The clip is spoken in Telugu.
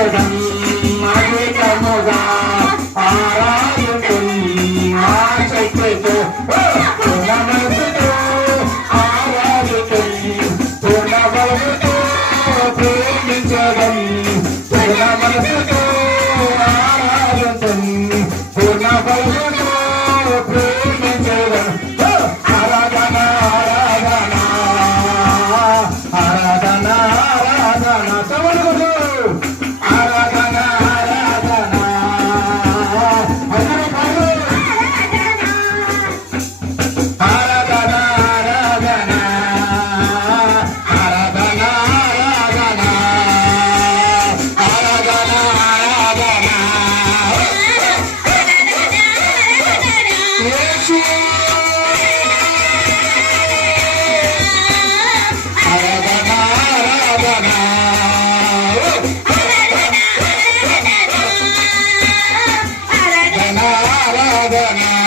ప్రేమించడం అధికముగా ఆరాధం ఆసక్తితో పూర్ణమనసుతో ఆరాధం పూర్ణబలముతో ప్రేమించడం పూర్ణమనసుతో ఆరాధం పూర్ణబలముతో ప్రేమించడం ఆరాధన ఆరాధన ఆరాధన ఆరాధన సమర్పణ ఆరాధన ఆరాధన ఆరాధన ఆరాధన ఆరాధన ఆరాధన ఆరాధన యేసు ఆరాధన ఆరాధన ఆరాధన ఆరాధన